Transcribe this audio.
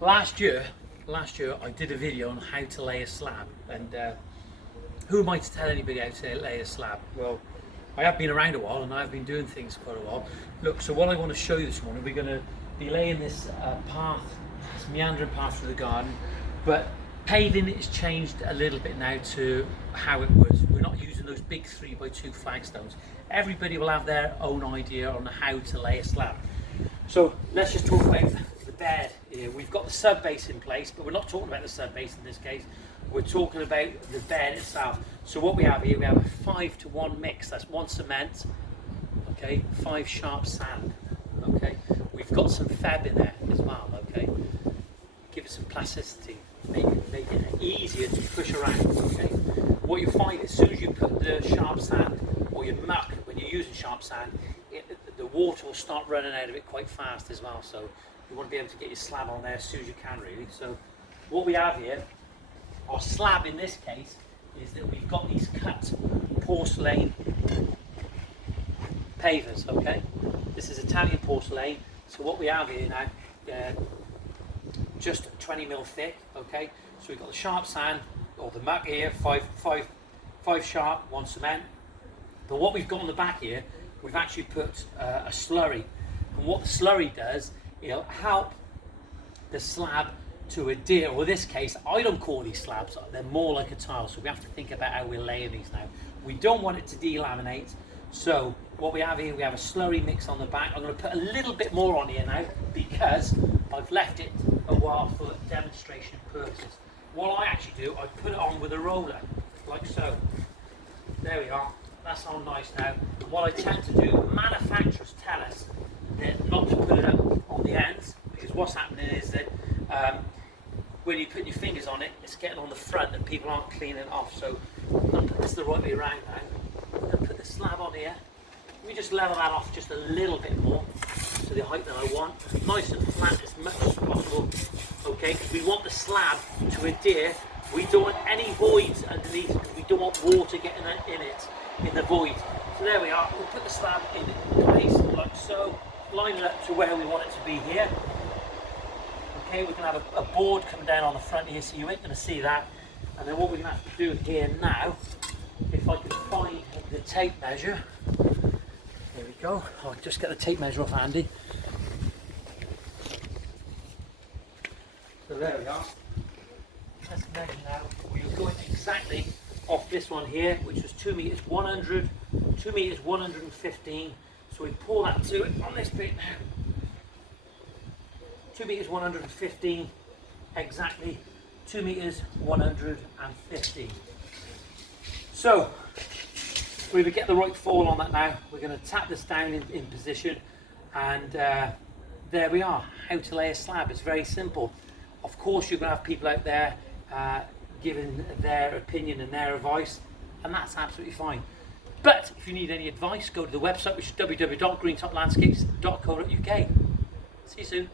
Last year I did a video on how to lay a slab, and who am I to tell anybody how to lay a slab? Well, I have been around a while and I've been doing things quite a while. Look, so what I want to show you this morning, we're going to be laying this path, this meandering path through the garden, but paving it has changed a little bit now to how it was. We're not using those big 3x2 flagstones. Everybody will have their own idea on how to lay a slab. So let's just talk about the bed here. We've got the sub base in place, but we're not talking about the sub base in this case. We're talking about the bed itself. So what we have here, we have a 5-to-1 mix. That's 1 cement, okay, 5 sharp sand, okay. We've got some feb in there as well, okay. Give it some plasticity, make it easier to push around, okay. What you find as soon as you put the sharp sand or your muck, when you're using sharp sand, the water will start running out of it quite fast as well. So you want to be able to get your slab on there as soon as you can, really. So what we have here, our slab in this case, is that we've got these cut porcelain pavers, okay. This is Italian porcelain. So what we have here now, just 20mm thick, okay. So we've got the sharp sand or the muck here, 5 sharp, 1 cement. But what we've got on the back here, we've actually put a slurry, and what the slurry does, it'll help the slab to adhere, or in this case, I don't call these slabs, they're more like a tile, so we have to think about how we're laying these now. We don't want it to delaminate, so what we have here, we have a slurry mix on the back. I'm going to put a little bit more on here now, because I've left it a while for demonstration purposes. What I actually do, I put it on with a roller, like so. There we are. That's on nice now. And what I tend to do, manufacturers tell us that not to put it up on the ends, because what's happening is that when you put your fingers on it, it's getting on the front and people aren't cleaning it off. So I'm going to put this the right way around now. I'm going to put the slab on here. Let me just level that off just a little bit more to the height that I want. Nice and flat as much as possible. Okay, because we want the slab to adhere. We don't want any voids underneath, because we don't want water getting in it, in the void. So there we are. We'll put the slab in place like so, line it up to where we want it to be here. Okay, we're going to have a board come down on the front here, so you ain't going to see that. And then what we're going to have to do here now, if I can find the tape measure, there we go. I'll just get the tape measure off handy. So there we are. Let's measure now. We're going exactly off this one here, which was 2 meters 100, 2 meters 115. So we pull that to it on this bit now. 2 meters 115, exactly 2 meters 150. So we would get the right fall on that now. We're going to tap this down in position, and there we are. How to lay a slab. It's very simple. Of course, you're going to have people out there giving their opinion and their advice, and that's absolutely fine. But if you need any advice, go to the website, which is www.greentoplandscapes.co.uk. See you soon.